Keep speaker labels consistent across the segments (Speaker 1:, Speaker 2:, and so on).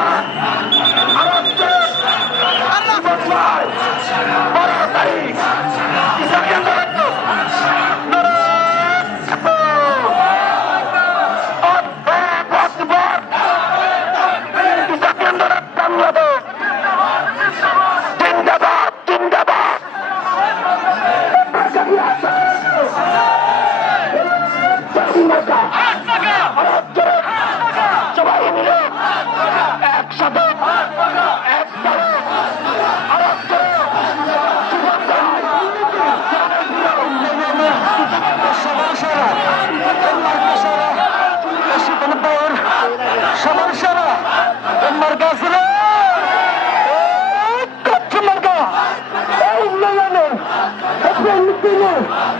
Speaker 1: Bye.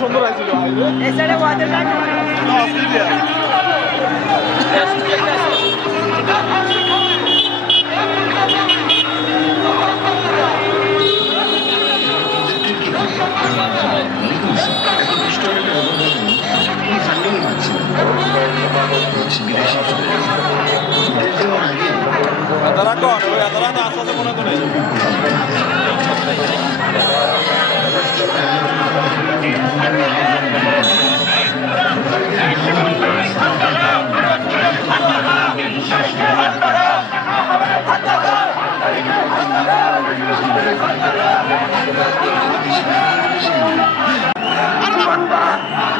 Speaker 1: সুন্দর
Speaker 2: সাইডে ওয়াদের
Speaker 1: তারা কন তারা তো আস্তে আস্তে মনে করে।
Speaker 3: জিন্দাবাদ